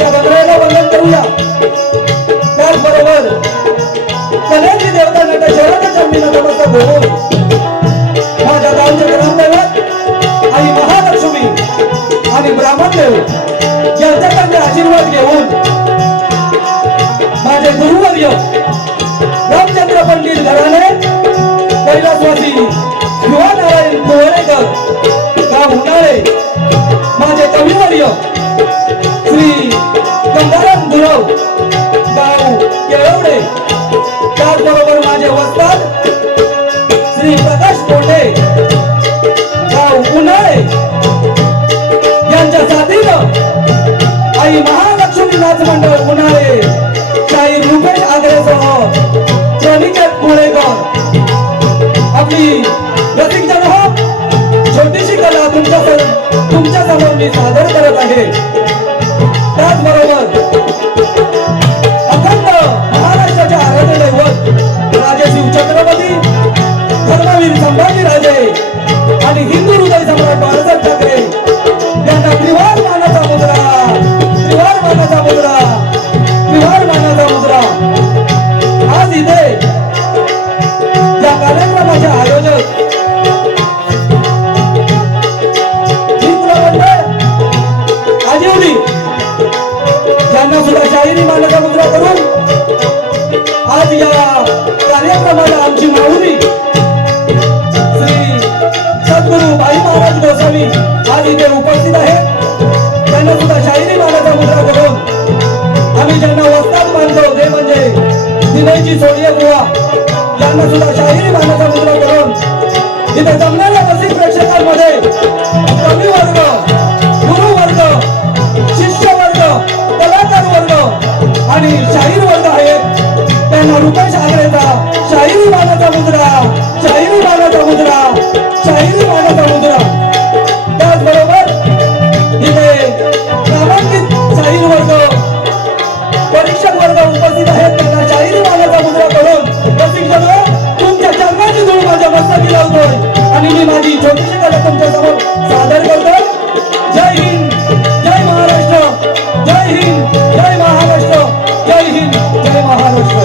त्या बंदराला वंदन करूया. त्याचबरोबर कन्याची देवता नट शरणाच्या चरणी नतमस्तक होऊन माझ्या गावचे ग्रामदैवत आई महालक्ष्मी आणि ब्राह्मणदेव यांच्याकडे आशीर्वाद घेऊन माझे गुरुवर्य रामचंद्र पंडित घराणे कैलासवासी युवा नारायण कोहरेकर गाव उन्हाळे, माझे कविवर्य श्री गंगाराम गुरव गाव केळवडे, त्याचबरोबर माझे वस्ताद श्री प्रकाश कोंडे गाव उन्हाळे यांच्या साथीनं आई महालक्ष्मी नाच मंडळ उन्हाळे शाहीर रुपेश आगरेसह प्रनिकेत मुळेकर आपली रसिकजन हो छोटीशी कला तुमच्या समोर मी सादर करत आहे. त्याचबरोबर अखंड महाराष्ट्राचे आराध्य दैवत राजे शिव छत्रपती धर्मवीर संभाजी राजे आणि हिंदू हृदय सम्राट बाळासाहेब ठाकरे यांना त्रिवार मानाचा मुद्रा, त्रिवार मानाचा मुद्रा, त्रिवार मानाचा मुद्रा. आज इथे या कार्यक्रमाचे आयोजक आजीवली यांना सुद्धा शाहिरी मानाचा मुद्रा करून आज या कार्यक्रमाला आमची माऊली श्री सद्गुरू भाई महाराज गोसावी आज इथे उपस्थित आहेत. त्यांना सुद्धा शाहिरी मानाचा मुद्रा करून आम्ही ज्यांना वस्ताद मानतो ते म्हणजे दिनयजी सोडिये बुवा यांना सुद्धा शाहिरी मानाचा मुद्रा करून इथे जमणाऱ्या रसिक प्रेक्षकांमध्ये कवी वर्ग, गुरु वर्ग, शिष्य वर्ग, कलाकार वर्ग आणि शाहीर वर्ग आहेत. त्यांना रुपेश आगरेचा शाहिरी मानाचा मुद्रा, शाहिरी मानाचा मुद्रा, शाहिरी मानाचा मुद्रा. त्याचबरोबर इथे नामांकित शाहीर वर्ग, परीक्षक वर्ग उपस्थित आहेत. त्यांना शाहिरी मानाचा मुद्रा करून रसिकजन तुमच्या चरणाची धूळ माझ्या मस्तकी लावतोय आणि मी माझी छोटीशी कला तुमच्या समोर सादर करतोय. जय हिंद, जय महाराष्ट्र, जय हिंद, जय महाराष्ट्र, जय हिंद, जय महाराष्ट्र.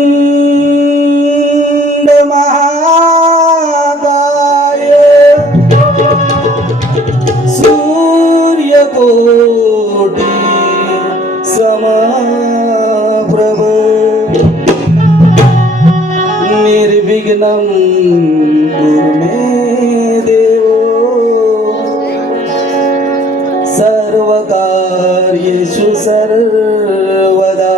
वक्रतुंड महाकाय गुरुविनं गुरुमे देवो सर्वकार्येषु सर्वदा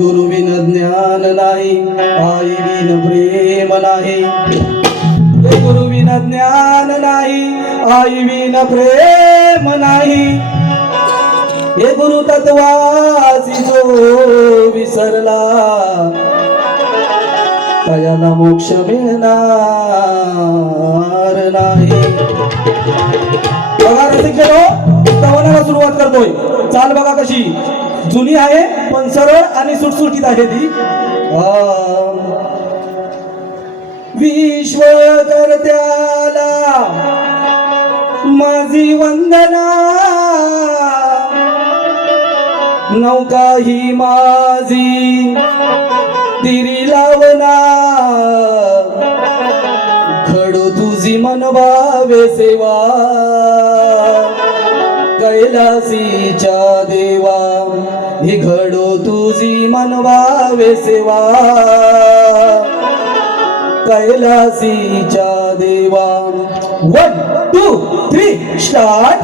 गुरुविन ज्ञान नाही आई विन प्रेम नाही गुरुविन ज्ञान नाही आई विन प्रेम नाही हे गुरु तत्वासी जो विसरला त्याला मोक्ष मिळणार नाही. बघा रसिकजनो, स्तवनाला सुरुवात करतोय. चाल बघा कशी जुनी आहे पण सरळ आणि सुटसुटीत आहे ती. विश्वकर्त्याला माझी वंदना नौका ही माझी तिरी लावना घडो तुझी मनभावे सेवा कैलासीच्या देवा ही घडो तुझी मनभावे सेवा कैलासीच्या देवा. 1 2 3 स्टार्ट.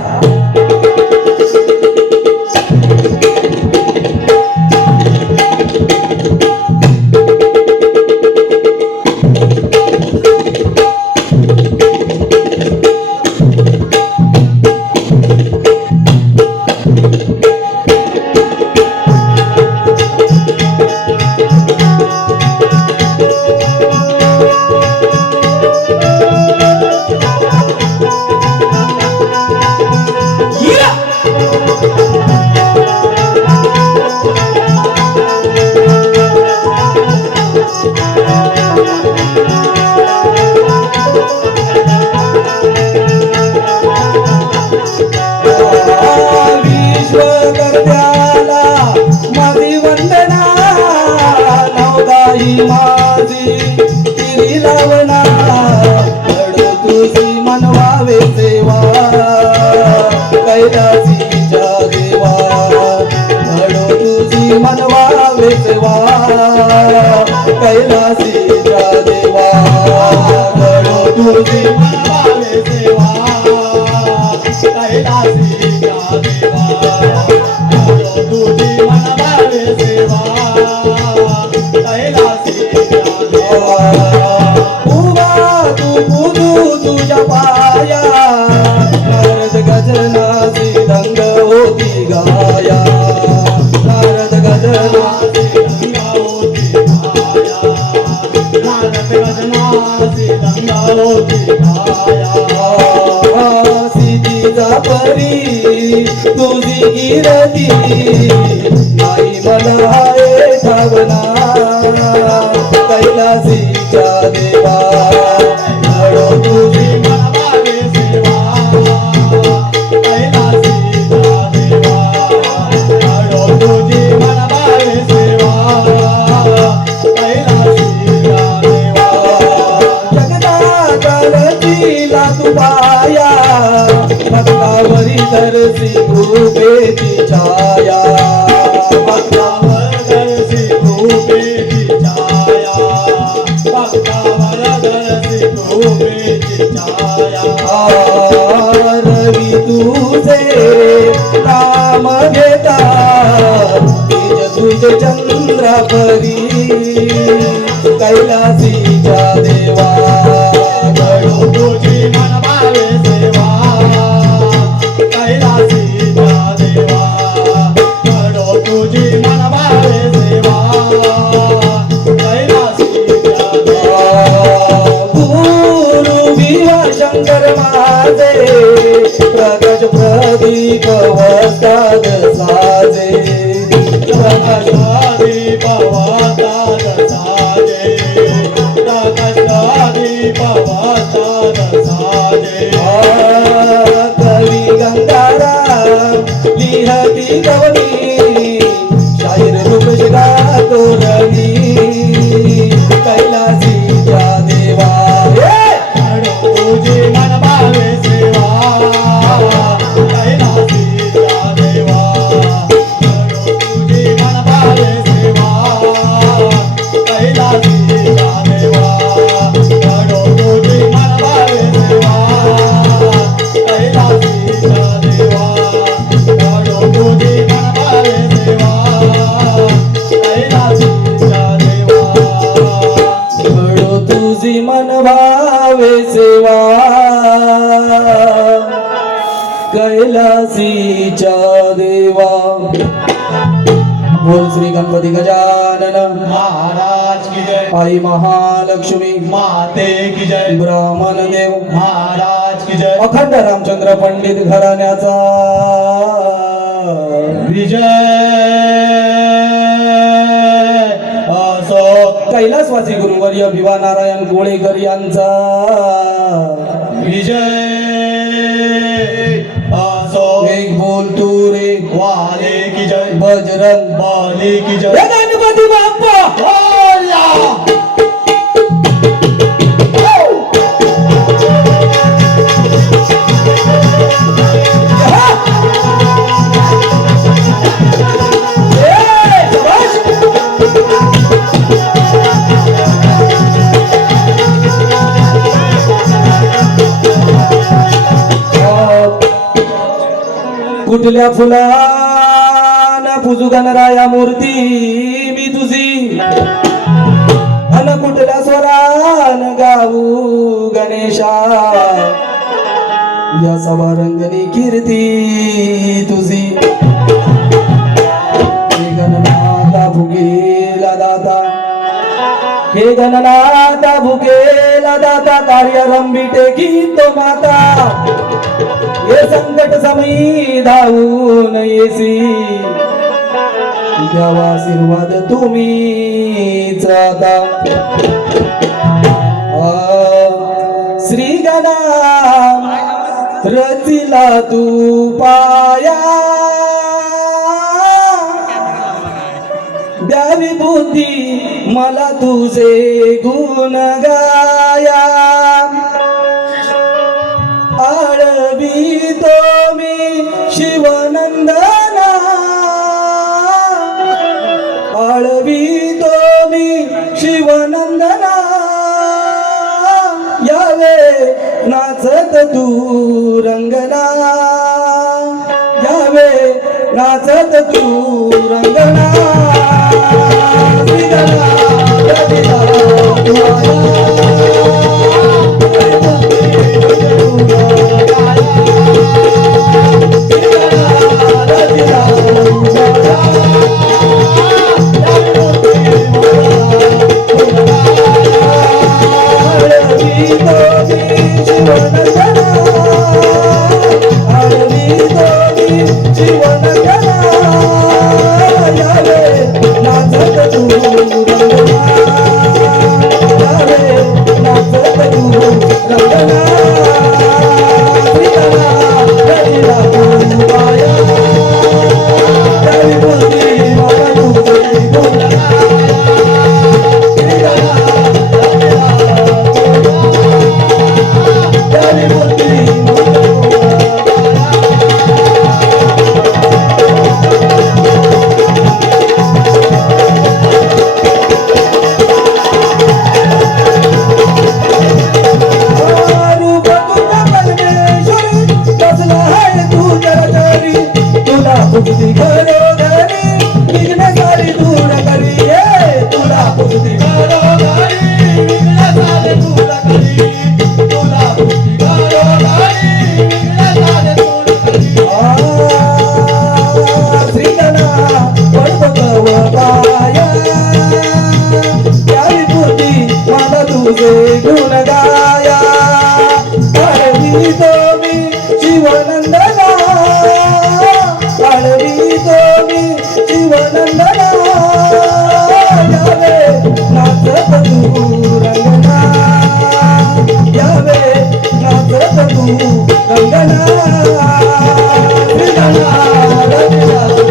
विश्वकर्त्याला माझी वंदना नौका ही माझी तिरी लावना घडो तुझी मनवावे सेवा कैलासीच्या देवा घडो तुझी मनवावे सेवा कैलासीच्या देवा घडो तुझी मनवावे सेवा कैलासीच्या देवा तुझी मनवावे सेवा कैलासीच्या देवा. उभा तू पूजू तुझ्या पाया नारद गजनाची रंग होती गाया नारद गजनाची रंग होती गाया नारद गजनाची रंग होती गाया. सिद्धीचा परी तुझी गिरती आई मला आहे ठावना कैलासीच्या देवा घडो तुझी मनवावे सेवा कैलासीच्या देवा घडो तुझी मनवावे सेवा कैलासीच्या देवा. जगदाकारतीला तू पाया भक्तावरी धरसी कृपेची छाया तुझी गवणी शाहीर रूप गातो रणी कैलासीच्या देवा तुझी मन भावे सेवा कैलासीच्या देवा तुझी मन भावे सेवा कैलासीच्या देवा तुझी मन भावे सेवा कैलासीच्या देवा तुझी मन भावे सेवा कैलासीच्या देवा घडो तुझी मन भावे सेवा कैलासीच्या देवा बोल श्री गणपती गजानन महाराज की जय आई महालक्ष्मी माते की जय ब्राह्मण देव महाराज की जय अखंड रामचंद्र पंडित घराण्याचा विजय असो कैलासवासी गुरुवर्य भिवा नारायण गोळेकर यांचा विजय असो एक बोल तू रे वाले की जय बजरंग बली की हे जय गणपती बाप्पा बोला कुठल्या फुलाना पूजू गणराया मूर्ती मी तुझी अन कुठल्या स्वरान गाऊ गणेशा या सभा रंगनी कीर्ती तुझी हे गणनाथा भुकेला दाता हे गणनाथा भुकेला दाता कार्य रंबीटे गीतो माता हे संकट समयी धावून येसी द्यावा आशीर्वाद तुम्हीच आता श्री गणा रचिला तू पाया द्यावी बुद्धी मला तुझे गुण गाया आळवितो मी शिवनंदना आळवितो मी शिवनंदना यावे नाचत तू रंगना यावे नाचत तू रंगना श्रीगणा रचिला पुजती घरोघरी विघ्न सारी दूर करी तुला पुजती घरोघरी विघ्न सारे दूर करी तुला पुजती घरोघरी विघ्न सारे दूर करी श्रीगणा पडपकव पाया यावी बुद्धी मला तुझे गुण गाया तो मी शिवनंदना आळवितो मी शिवनंदना यावे नाचत तू रंगना यावे नाचत तू रंगना श्रीगणा रचिला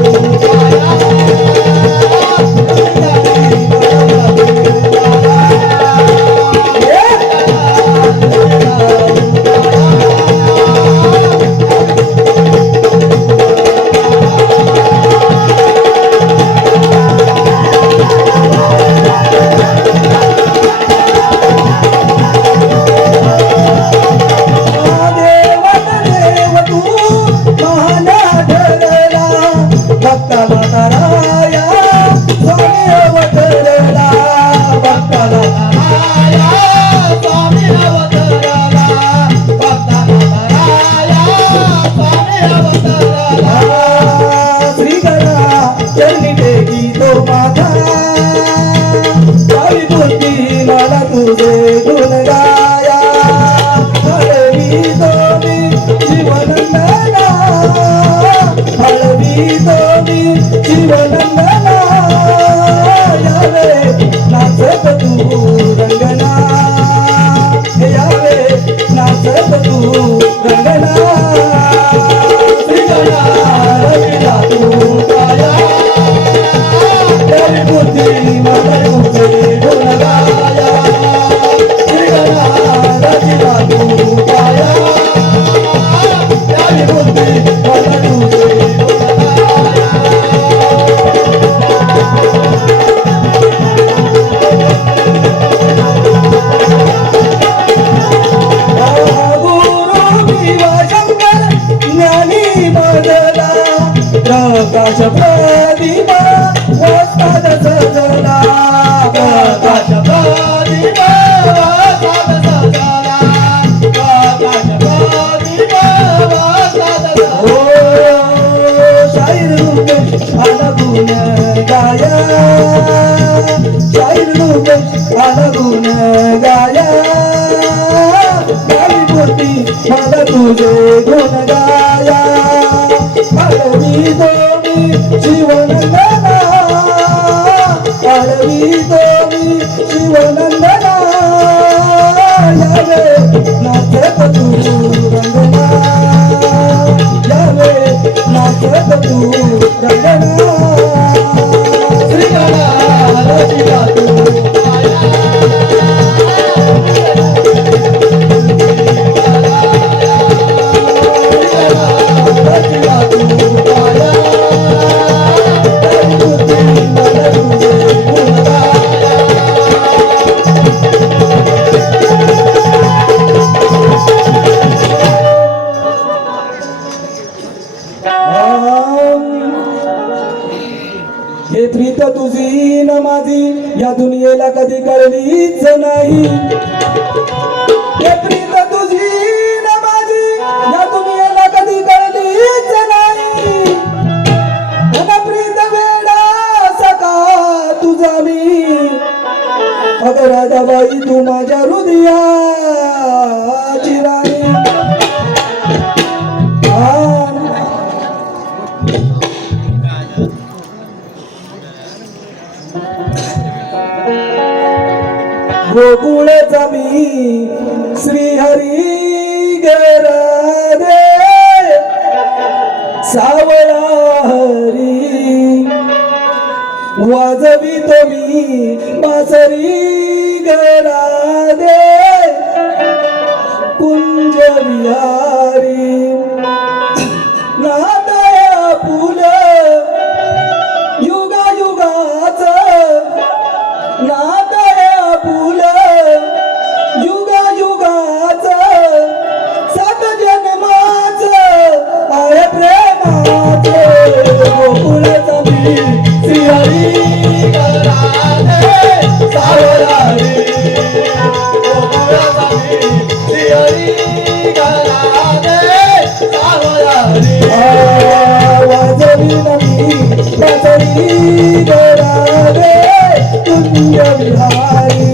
चरणी टेकी तो माझा हळवी बुद्धी मला तुझे गुण गाया हळवी तो मी जीवनंदना हळवी तो मी जीवनंदना यावे नाचत तू रंगना यावे नाचत तू रंगना श्रीगणा रविला तू पाया हळवी बुद्धी मला तुझे गुण गाया श्रीगणा रविला तू पाया हळवी बुद्धी मला तुझे गुण गाया प्रकाश प्रतिमा वस्ताद सजला प्रकाश प्रतिमा वस्ताद सजला प्रकाश प्रतिमा वस्ताद हो शाहीर रूपेश अनगुण गाया शाहीर रूपेश अनगुण गाया हळवी बुद्धी मला तुझे गुण गाया हळवी दोनी जीवनंदना हळवी दोनी जीवनंदना यावे नाचत तू रंगना यावे नाचत तू रंगना श्रीगणा रचिला तू हे प्रीत तुझी न माझी या दुनियेला कधी कळलीच नाही हे प्रीत तुझी न माझी या दुनियेला कधी कळलीच नाही मन प्रीत वेडा सका तुझा मी अगं राधाबाई तू माझ्या हृदयाची राणी गोकुळचा मी श्रीहरी गराधे सावळा हरी वाजवी तो मी बासरी गराधे कुंज विहारी नादया फुल युगा युगाच नादया फुल युगा युगाच सात जन्माच आहे प्रेमाच गोकुळाचा मी श्रीहरी गराधे सावळा रे गोकुळाचा मी श्रीहरी गराधे सावळा रे वाजवी नमी बासरी गराधे कुंज विहारी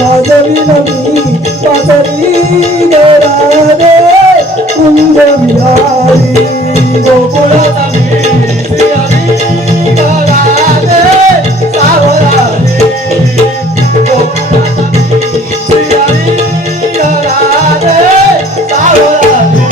वाजवी नमी बासरी गराधे कुंज विहारी गोकुळाचा मी श्रीहरी गराधे सावळा रे गोकुळाचा मी श्रीहरी गराधे सावळा रे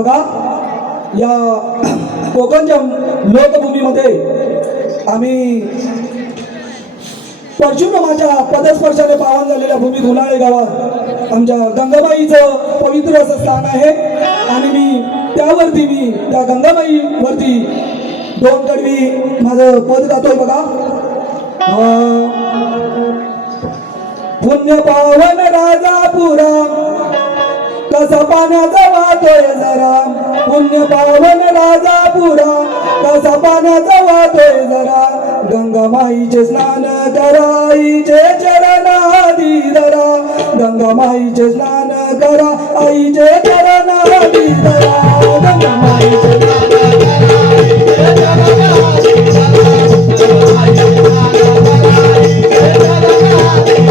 बघा या कोकणच्या लोकभूमीमध्ये आम्ही परशुरामाच्या पदस्पर्शाने पावन झालेल्या भूमीत उन्हाळे गावात आमच्या गंगाबाईचं पवित्र असं स्थान आहे आणि मी त्या गंगाबाईवरती 2 कडवी माझं पद गातोय बघा. पुण्य पावन राजापुरा कसा पाण्याचा वाहतोय जरा. पुण्य पावन राजापुरा कसा पाण्याचा वाहतोय जरा. गंगामाईचे स्नान कराईचे चरणाधी धरा. गंगामाईचे स्नान करा आईचे चरणाधी धरा. गंगामाईचे स्नान कराईचे चरणाधी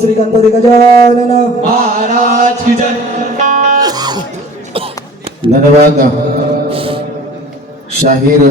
श्री गणपती गजानन महाराज की जय. धन्यवाद शाहीर